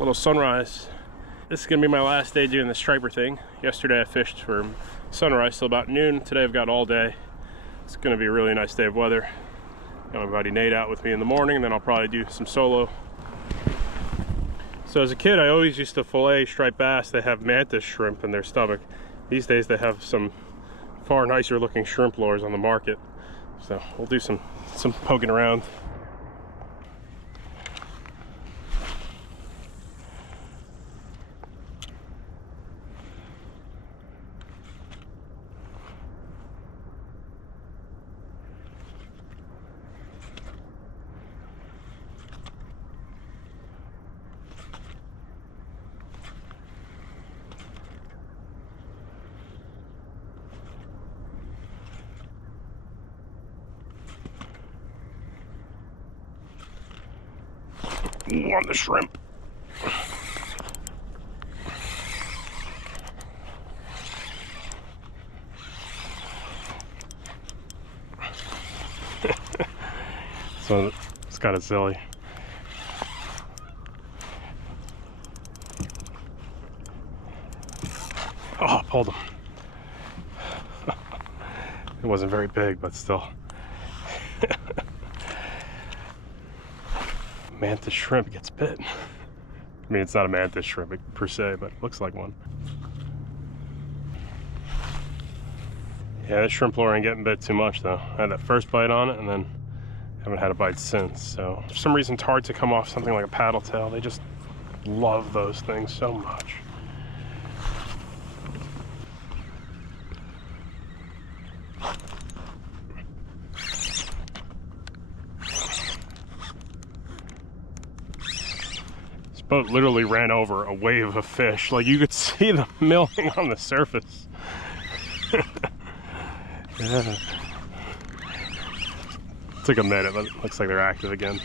little sunrise. This is gonna be my last day doing the striper thing. Yesterday I fished from sunrise till about noon. Today I've got all day. It's gonna be a really nice day of weather. Got my buddy Nate out with me in the morning, and then I'll probably do some solo. So as a kid, I always used to fillet striped bass. They have mantis shrimp in their stomach. These days they have some far nicer looking shrimp lures on the market. So we'll do some poking around. On the shrimp. So it's kind of silly. Oh, pulled him. It wasn't very big, but still. Mantis shrimp gets bit. I mean, it's not a mantis shrimp per se, but it looks like one. Yeah, this shrimp lure ain't getting bit too much though. I had that first bite on it and then haven't had a bite since. So for some reason it's hard to come off something like a paddle tail. They just love those things so much. Boat literally ran over a wave of fish. Like, you could see them milling on the surface. Yeah. Took a minute, but it looks like they're active again.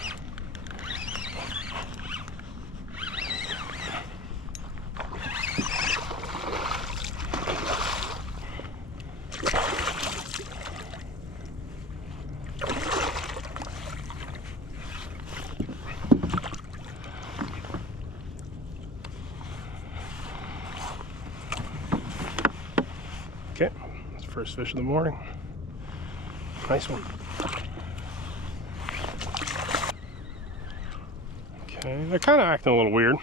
Okay, that's the first fish of the morning. Nice one. Okay, they're kind of acting a little weird.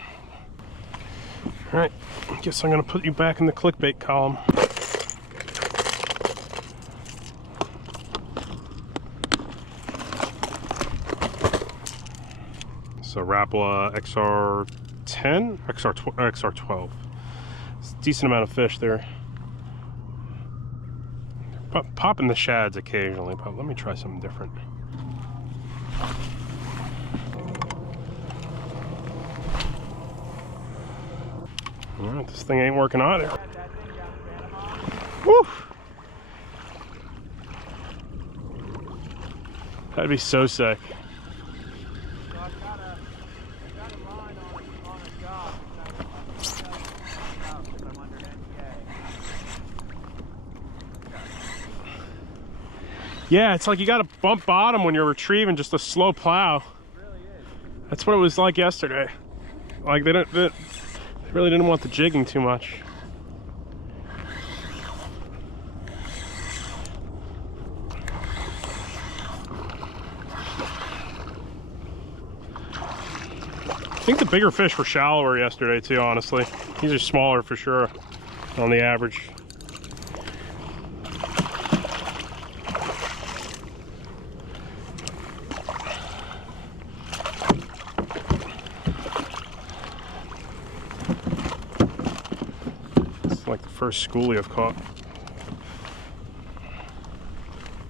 All right, I guess I'm gonna put you back in the clickbait column. So Rapala XR10, XR12. It's a decent amount of fish there. Popping the shads occasionally, but let me try something different. All right, this thing ain't working either. Woo! That'd be so sick. Yeah, it's like you gotta bump bottom when you're retrieving, just a slow plow. It really is. That's what it was like yesterday. Like they really didn't want the jigging too much. I think the bigger fish were shallower yesterday too, honestly. These are smaller for sure on the average. Like the first schoolie I've caught.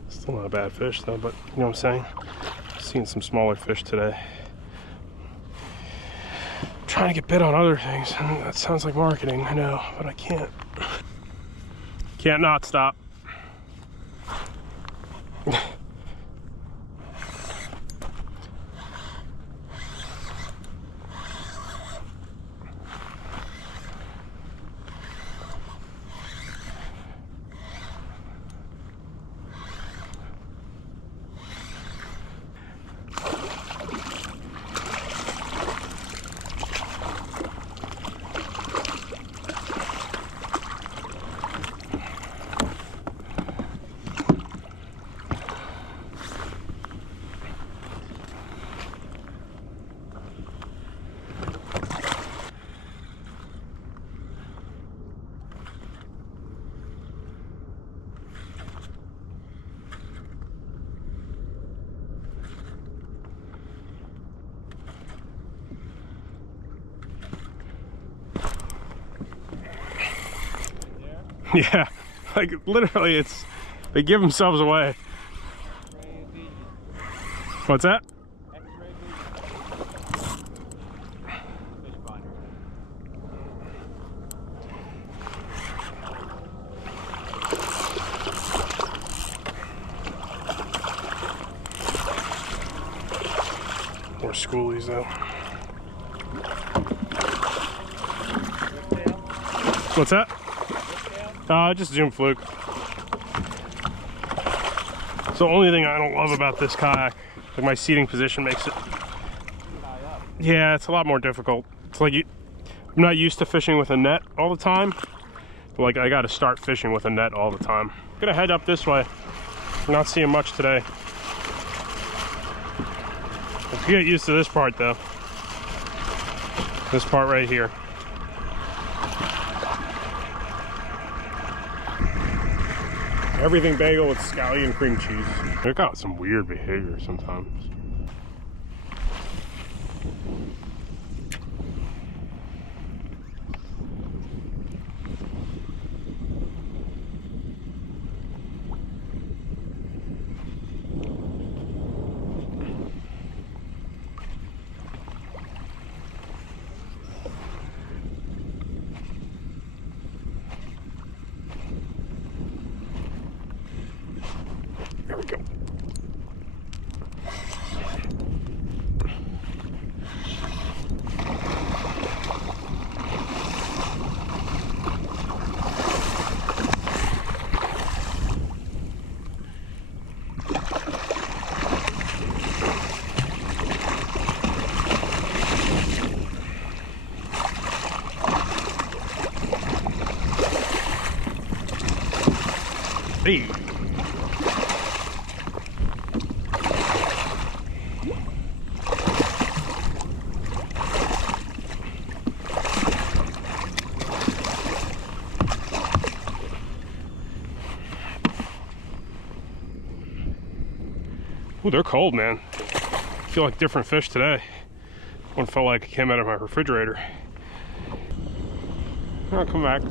Still not a bad fish though, but you know what I'm saying? Seen some smaller fish today. I'm trying to get bit on other things, and that sounds like marketing, I know, but I can't. Can't not stop. Yeah, like literally, they give themselves away. What's that? More schoolies though. What's that? Just zoom fluke. It's the only thing I don't love about this kayak. Like my seating position makes it. Yeah, it's a lot more difficult. It's like I'm not used to fishing with a net all the time. But like I got to start fishing with a net all the time. I'm gonna head up this way. We're not seeing much today. Let's get used to this part though. This part right here. Everything bagel with scallion cream cheese. They've got some weird behavior sometimes. There we go. Hey. Ooh, they're cold, man. I feel like different fish today. One felt like it came out of my refrigerator. I'll come back.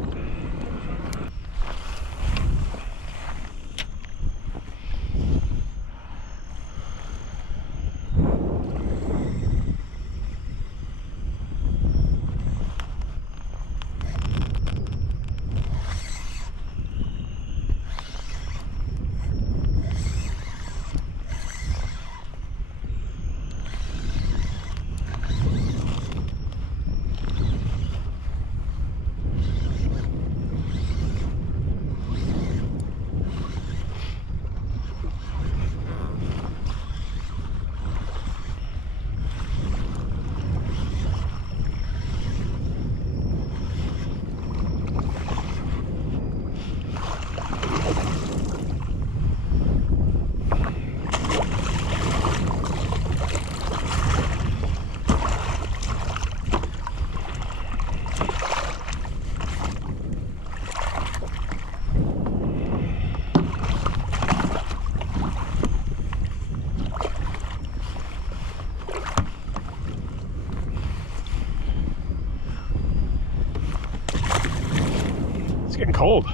Getting cold.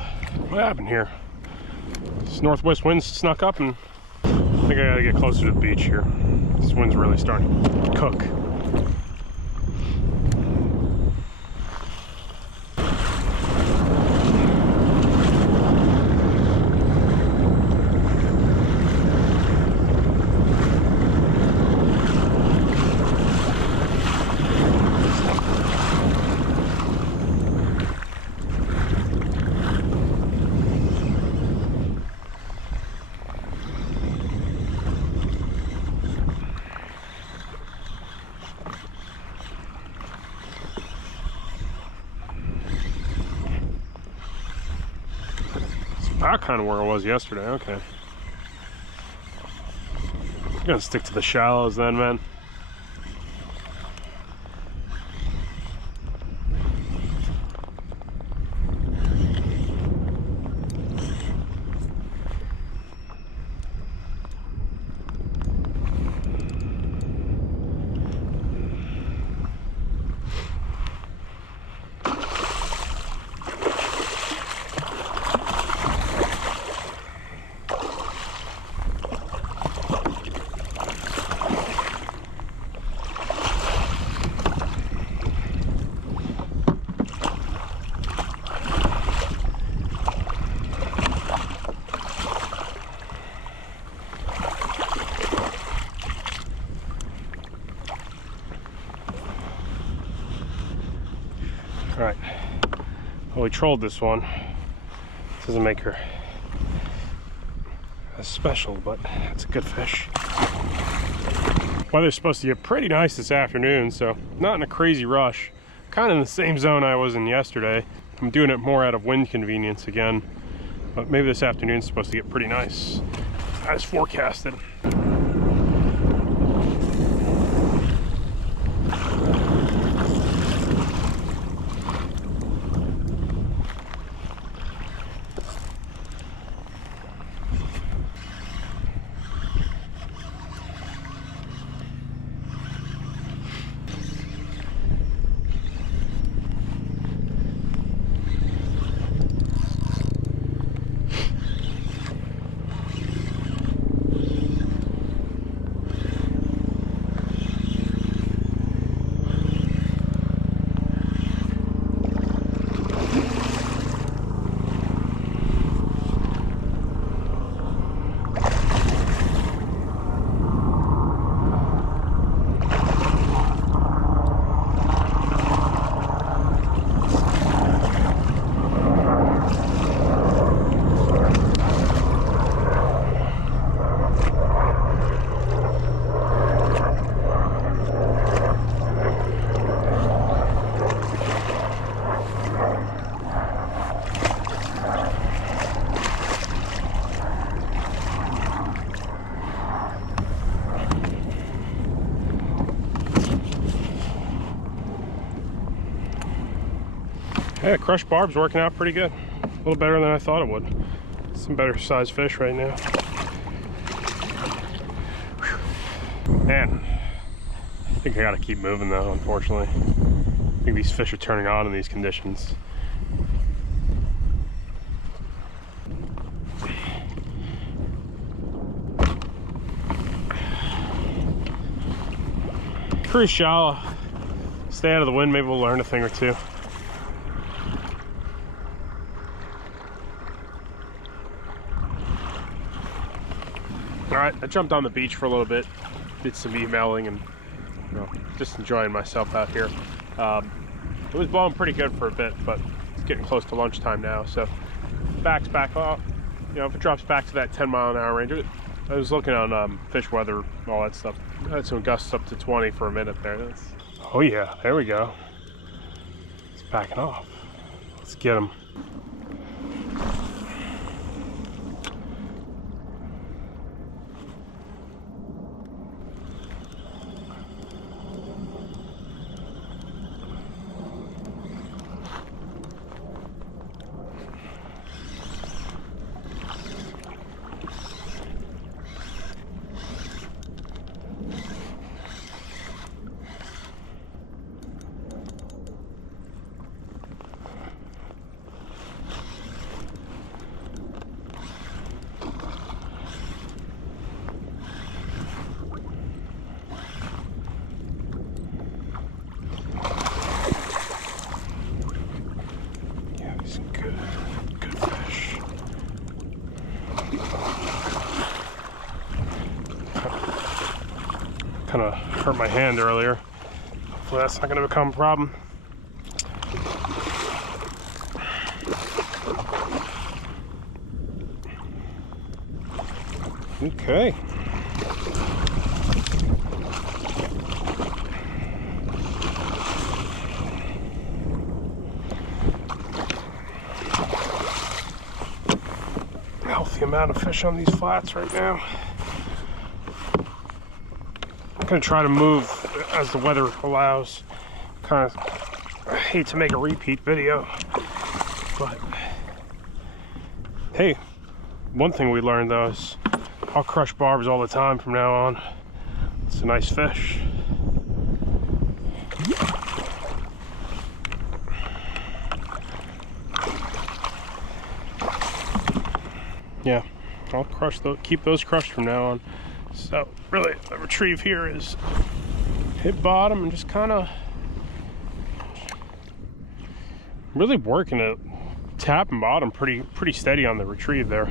What happened here? This northwest wind snuck up and I think I gotta get closer to the beach here. This wind's really starting to cook. Back kind of where I was yesterday. Okay. I'm gonna stick to the shallows then, man. All right, well, we trolled this one. Doesn't make her as special, but it's a good fish. Weather's supposed to get pretty nice this afternoon, so not in a crazy rush. Kind of in the same zone I was in yesterday. I'm doing it more out of wind convenience again, but maybe this afternoon's supposed to get pretty nice as forecasted. Yeah, crushed barb's working out pretty good. A little better than I thought it would. Some better sized fish right now. Whew. Man, I think I gotta keep moving though, unfortunately. I think these fish are turning on in these conditions. Cruise shallow. Stay out of the wind, maybe we'll learn a thing or two. Alright, I jumped on the beach for a little bit, did some emailing and just enjoying myself out here. It was blowing pretty good for a bit, but it's getting close to lunchtime now, so back's back off. You know, if it drops back to that 10-mile-an-hour range, I was looking on fish weather, all that stuff. I had some gusts up to 20 for a minute there. Oh yeah, there we go. It's backing off. Let's get him. Kind of hurt my hand earlier. Hopefully that's not going to become a problem. Okay. Healthy amount of fish on these flats right now. I'm gonna try to move as the weather allows. Kind of, I hate to make a repeat video, but hey, one thing we learned though is I'll crush barbs all the time from now on. It's a nice fish. Yeah, I'll crush those, keep those crushed from now on. So really, the retrieve here is hit bottom and just kind of really working it, tap and bottom pretty steady on the retrieve there.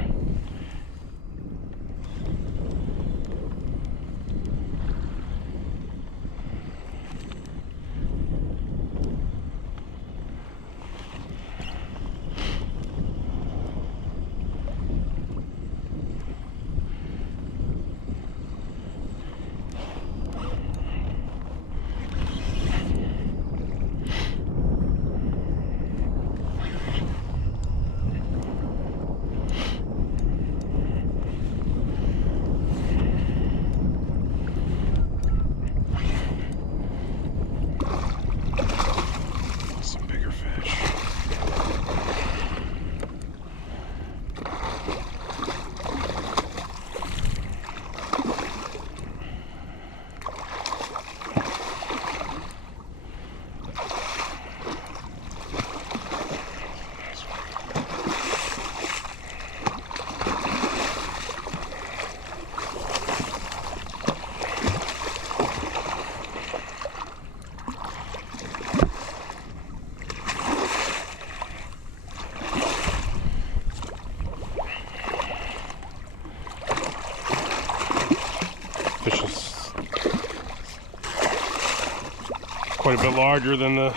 quite a bit larger than the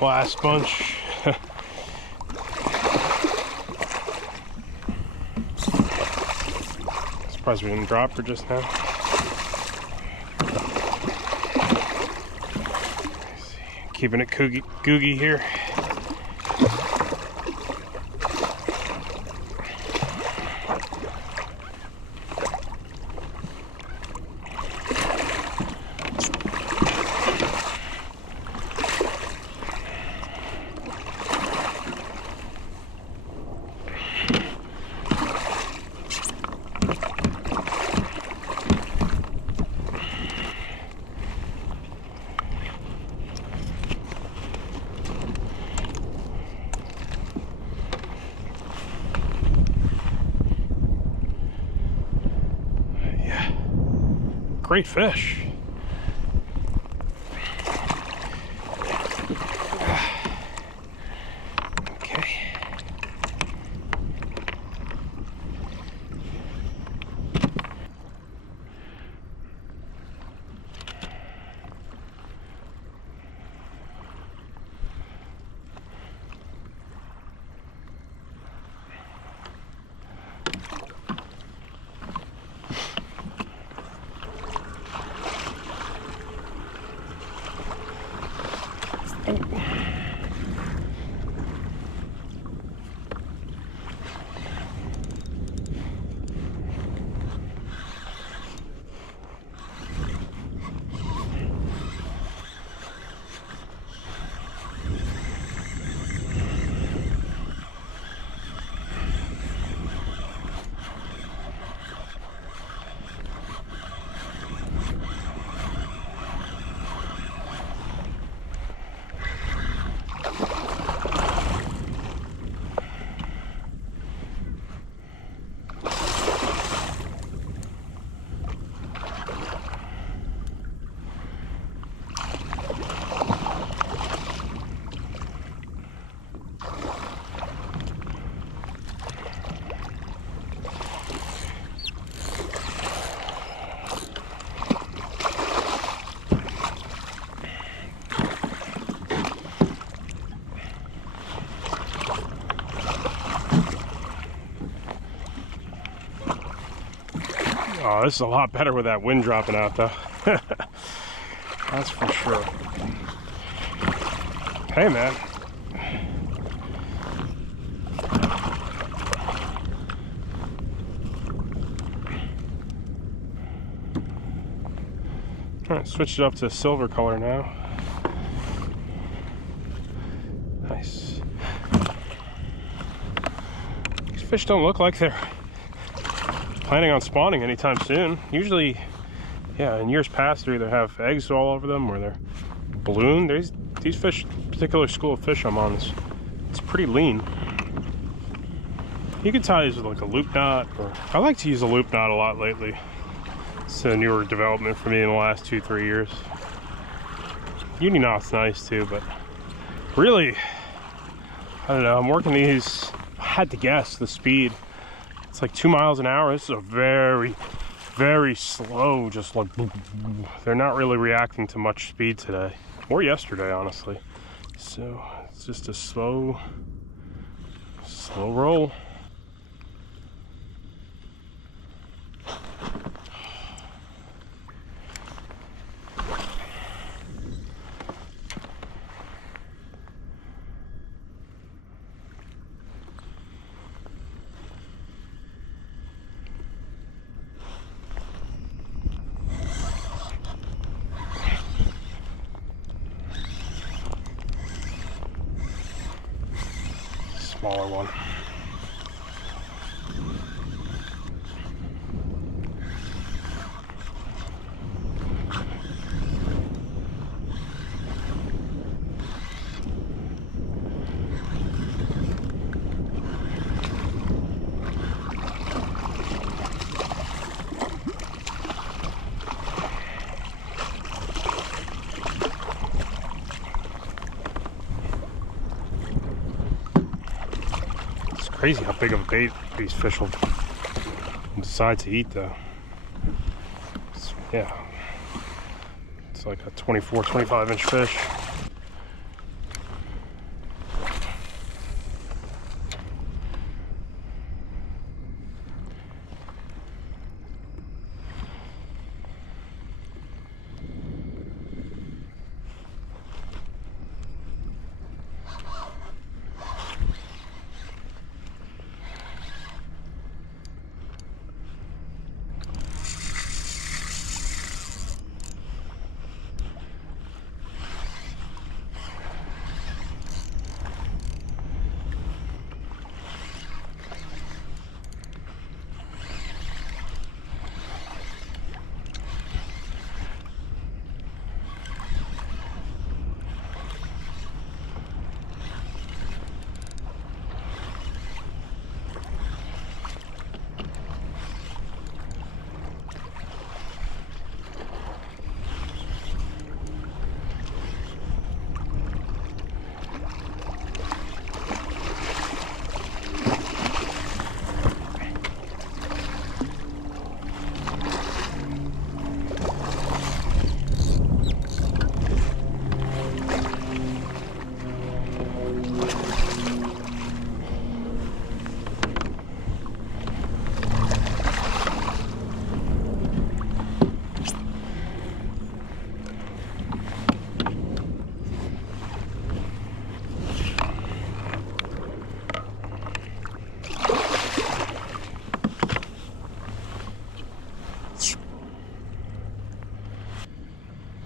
last bunch. Surprised we didn't drop her just now. Keeping it googie here. Great fish. Okay. Oh, this is a lot better with that wind dropping out, though. That's for sure. Hey, man. All right, switch it up to silver color now. Nice. These fish don't look like they're planning on spawning anytime soon. Usually, yeah, in years past, they either have eggs all over them or they're ballooned. These fish, particular school of fish I'm on, it's pretty lean. You can tie these with like a loop knot, or I like to use a loop knot a lot lately. It's a newer development for me in the last 2-3 years. Uni knot's nice too, but really, I don't know, I'm working these, I had to guess the speed. It's like 2 miles an hour. This is a very, very slow, just like, they're not really reacting to much speed today, or yesterday, honestly. So it's just a slow roll. Smaller one. Crazy how big of a bait these fish will decide to eat, though. Yeah, It's like a 24, 25-inch fish.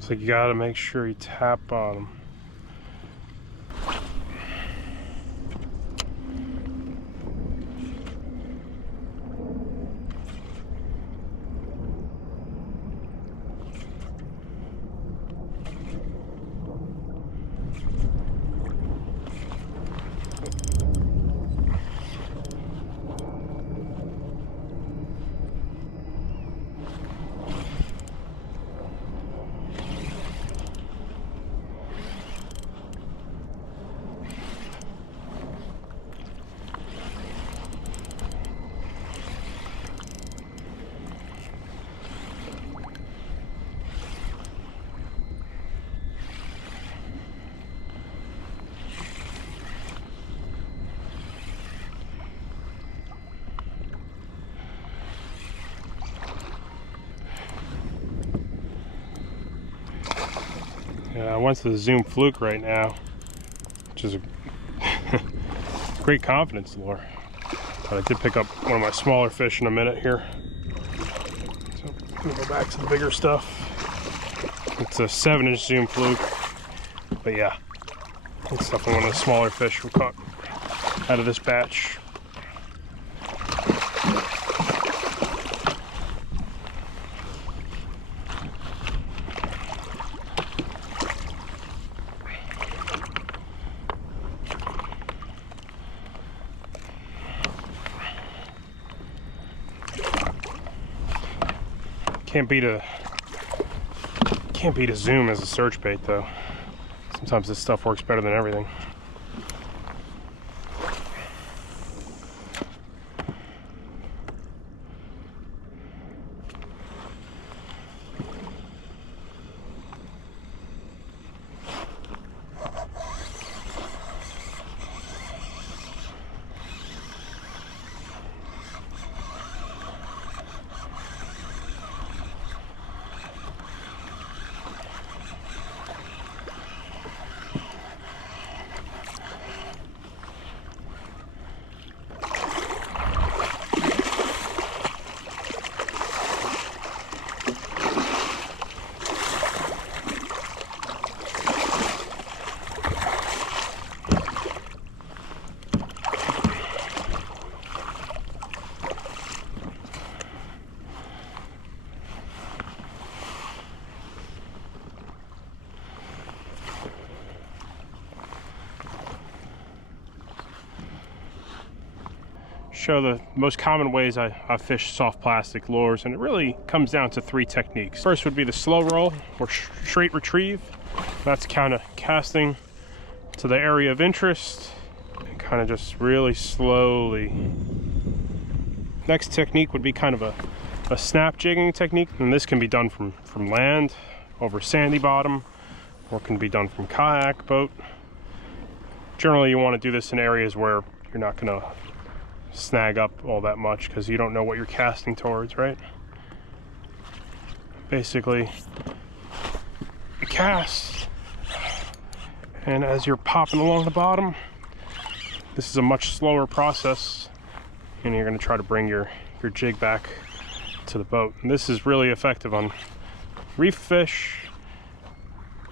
So you gotta make sure you tap on them. Yeah, I went to the Zoom Fluke right now, which is a great confidence lure. But I did pick up one of my smaller fish in a minute here. So I'm gonna go back to the bigger stuff. It's a 7-inch Zoom Fluke. But yeah, it's definitely one of the smaller fish we caught out of this batch. Can't beat a Zoom as a search bait though. Sometimes this stuff works better than everything. Show the most common ways I fish soft plastic lures, and it really comes down to 3 techniques. First would be the slow roll or straight retrieve. That's kind of casting to the area of interest and kind of just really slowly. Next technique would be kind of a snap jigging technique, and this can be done from land over sandy bottom, or can be done from kayak, boat. Generally, you want to do this in areas where you're not going to snag up all that much because you don't know what you're casting towards, right? Basically, you cast, and as you're popping along the bottom, this is a much slower process, and you're going to try to bring your jig back to the boat. And this is really effective on reef fish,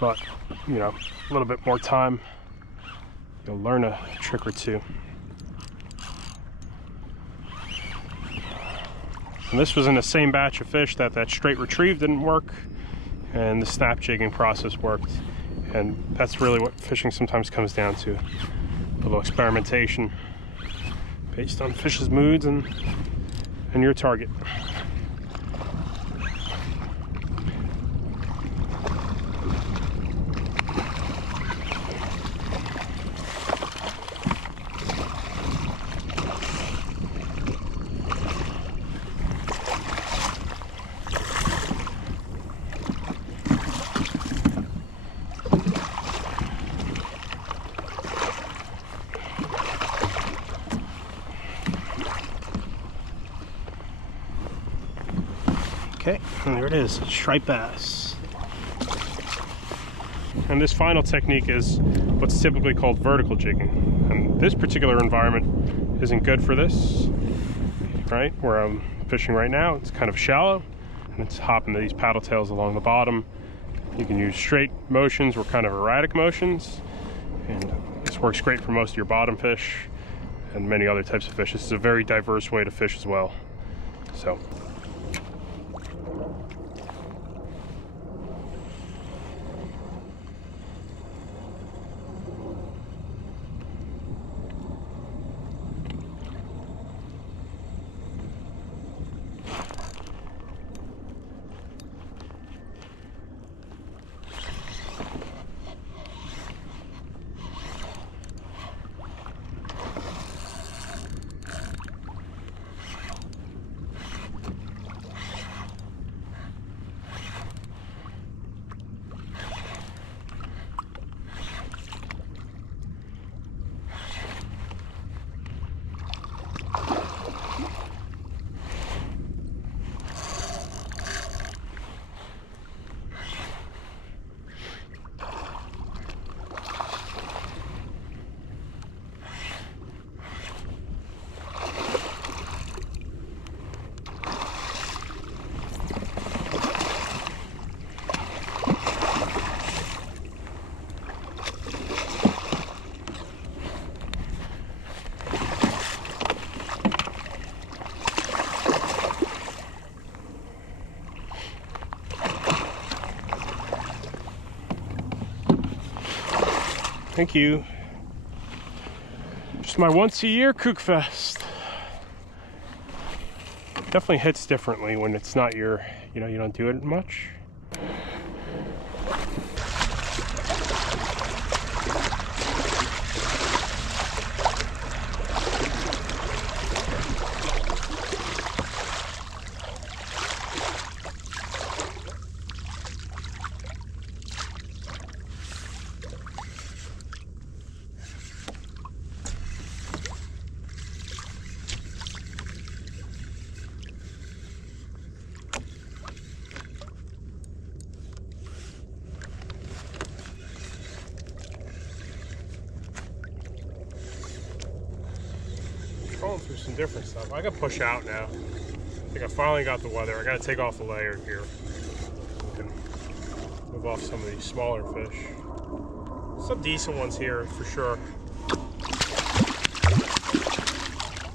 but you know, a little bit more time, you'll learn a trick or two. And this was in the same batch of fish that straight retrieve didn't work, and the snap jigging process worked. And that's really what fishing sometimes comes down to, a little experimentation based on fish's moods and your target. Okay, and there it is, striped bass. And this final technique is what's typically called vertical jigging. And this particular environment isn't good for this, right? Where I'm fishing right now, it's kind of shallow, and it's hopping these paddle tails along the bottom. You can use straight motions or kind of erratic motions, and this works great for most of your bottom fish and many other types of fish. This is a very diverse way to fish as well. So. Thank you. Just my once a year kook fest. Definitely hits differently when it's not your, you don't do it much. Through some different stuff. I got push out now. I think I finally got the weather. I got to take off the layer here. We can move off some of these smaller fish. Some decent ones here for sure.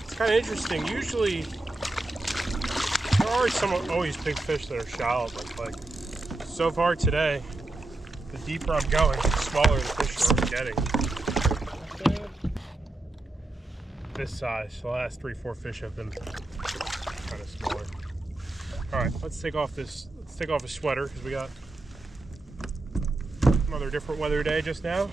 It's kind of interesting. Usually there are always big fish that are shallow, but like so far today, the deeper I'm going, the smaller the fish are getting. This size. The last 3-4 fish have been kind of smaller. All right, let's take off a sweater because we got another different weather day just now.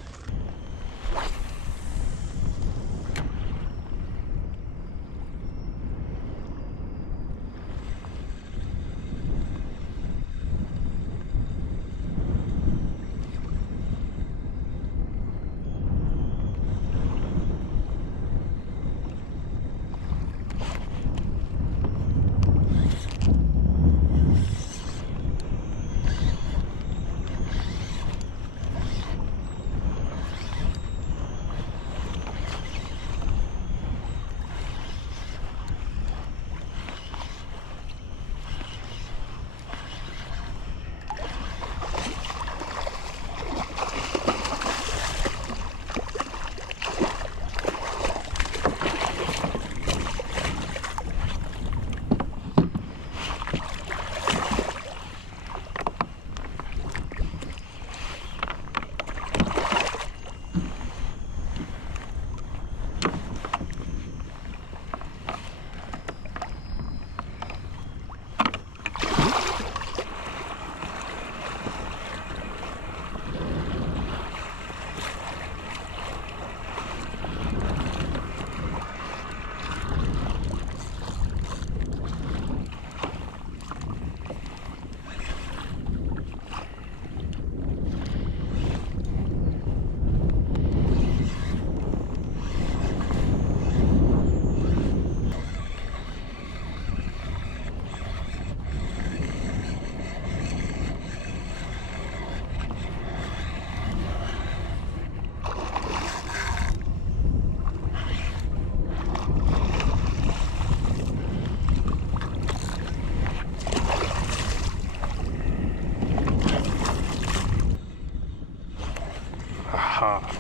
Haha,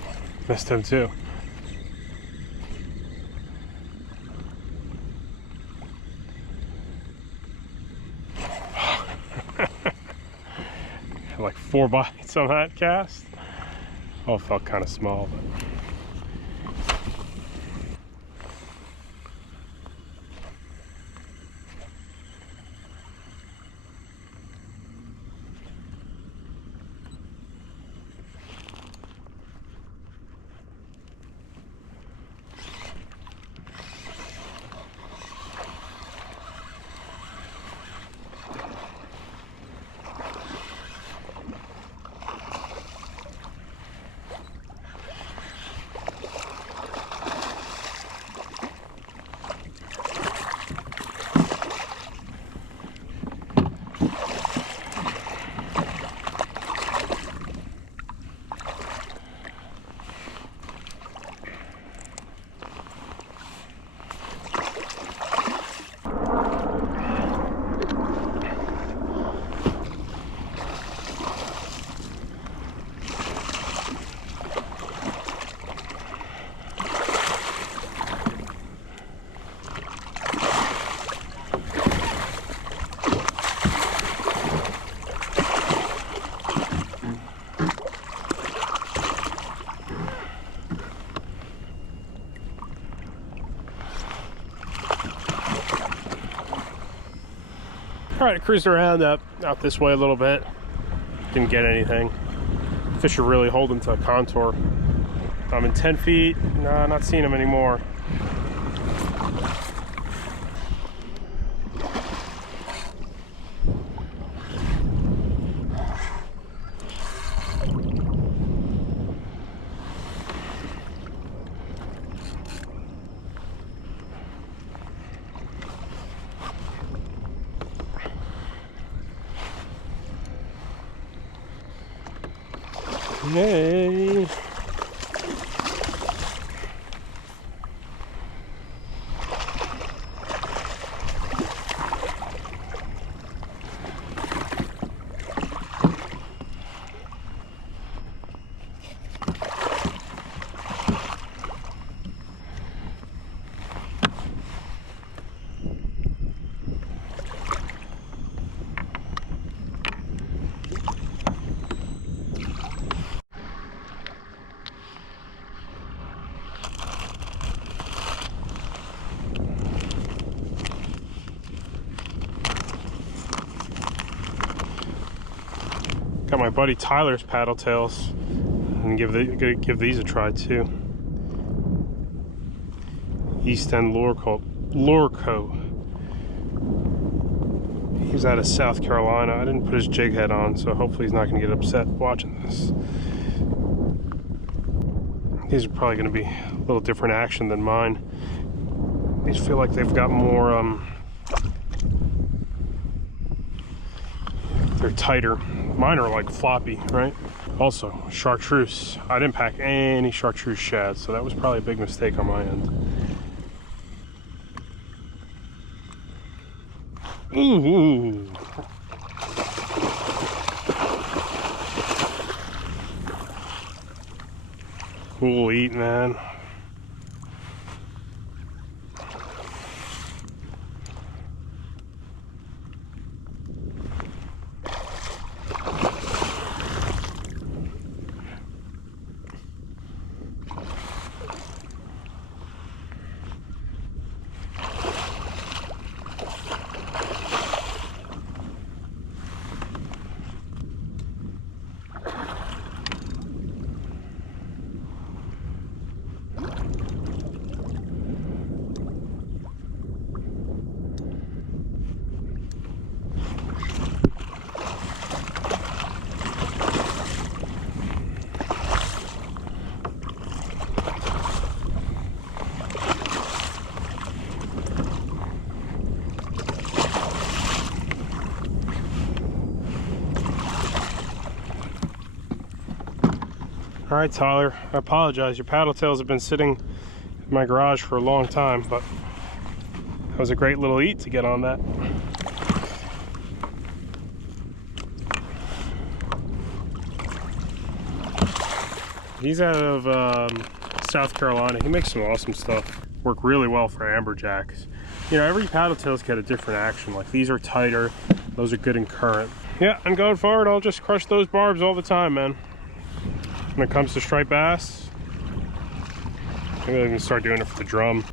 missed him too. Like 4 bites on that cast. Oh, it felt kind of small, but all right, I cruised around out this way a little bit. Didn't get anything. Fish are really holding to a contour. I'm in 10 feet. Nah, not seeing them anymore. Yay! Got my buddy Tyler's paddle tails, and give these a try too. East End Lure Co. He's out of South Carolina. I didn't put his jig head on, so hopefully he's not going to get upset watching this. These are probably going to be a little different action than mine. These feel like they've got more, they're tighter. Mine are like floppy, right? Also, chartreuse. I didn't pack any chartreuse shad, so that was probably a big mistake on my end. Ooh. Cool eat, man. All right, Tyler, I apologize. Your paddle tails have been sitting in my garage for a long time, but that was a great little eat to get on that. He's out of South Carolina. He makes some awesome stuff. Work really well for amberjacks. You know, every paddle tail's got a different action. Like these are tighter, those are good in current. Yeah, and going forward, I'll just crush those barbs all the time, man. When it comes to striped bass, maybe I'll even start doing it for the drum.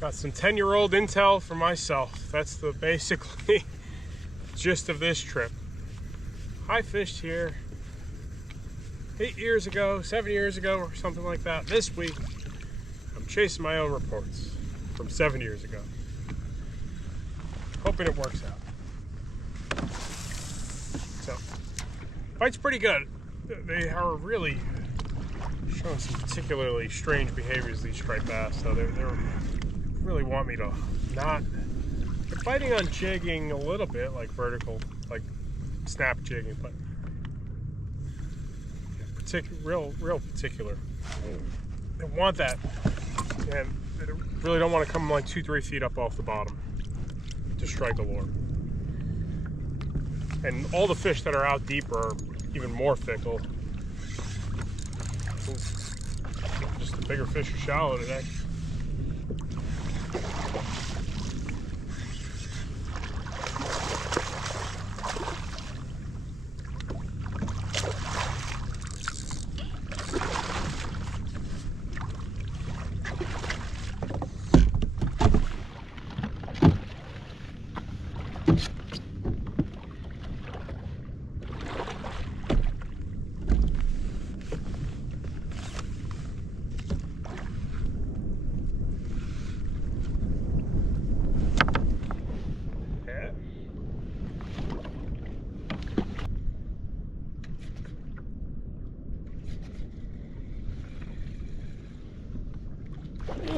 Got some 10-year-old intel for myself. That's the basically gist of this trip. I fished here 8 years ago, 7 years ago, or something like that. This week, I'm chasing my own reports from 7 years ago. Hoping it works out. So, fight's pretty good. They are really showing some particularly strange behaviors, these striped bass. So they're really want me to not. They're fighting on jigging a little bit, like vertical, like snap jigging, but real particular. They want that, and they really don't want to come like 2-3 feet up off the bottom to strike a lure. And all the fish that are out deep are even more fickle. Just the bigger fish are shallow today.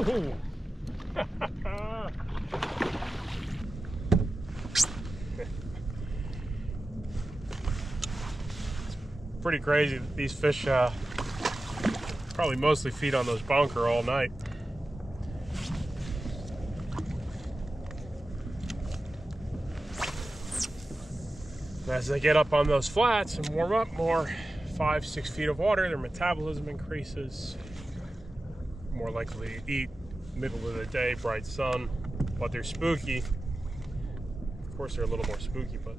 Ooh. Pretty crazy. These fish probably mostly feed on those bunker all night. And as they get up on those flats and warm up more, 5-6 feet of water, their metabolism increases. More likely to eat middle of the day, bright sun, but they're spooky. Of course, they're a little more spooky, but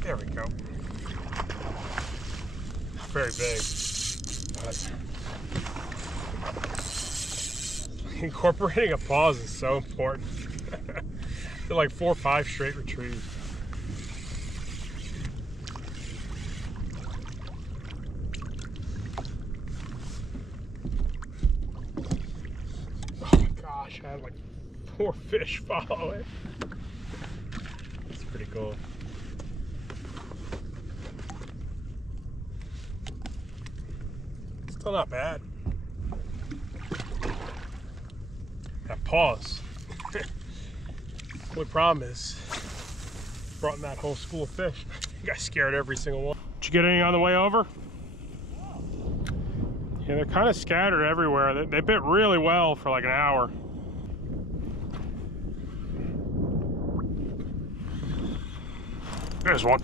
there we go. Very big. Incorporating a pause is so important. They're like 4 or 5 straight retrieves. Oh my gosh, I had like 4 fish follow it. It's pretty cool. Still not bad. That pause. Only problem is, brought in that whole school of fish. I think I scared every single one. Did you get any on the way over? Yeah, they're kind of scattered everywhere. They bit really well for like an hour. There's one.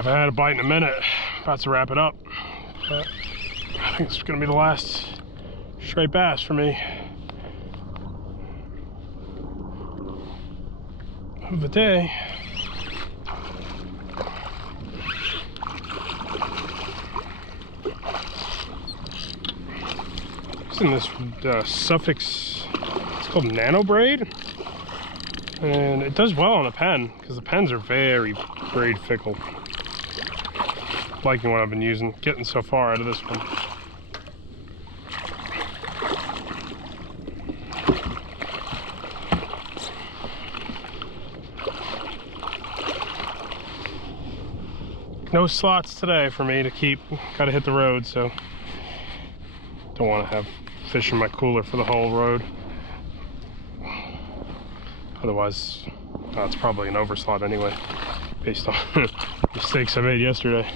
haven't had a bite in a minute. About to wrap it up. But I think it's gonna be the last straight bass for me of the day. It's in this Suffix, it's called Nano Braid. And it does well on a pen, because the pens are very braid fickle. Liking what I've been using, getting so far out of this one. No slots today for me to keep. Gotta hit the road, so don't want to have fish in my cooler for the whole road. Otherwise, it's probably an overslot anyway, based on mistakes I made yesterday.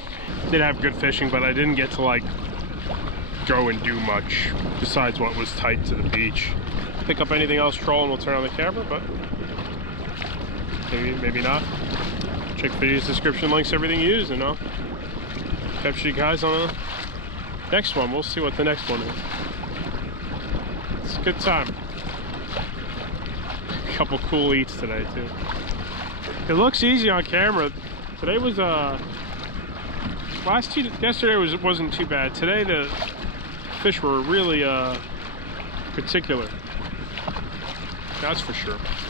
Did have good fishing, but I didn't get to like go and do much besides what was tight to the beach. Pick up anything else trolling, we'll turn on the camera, but maybe not. Check the video's description links, everything used, and I'll catch you guys on the next one. We'll see what the next one is. It's a good time. Couple cool eats today too. It looks easy on camera. Today was yesterday wasn't too bad. Today the fish were really particular. That's for sure.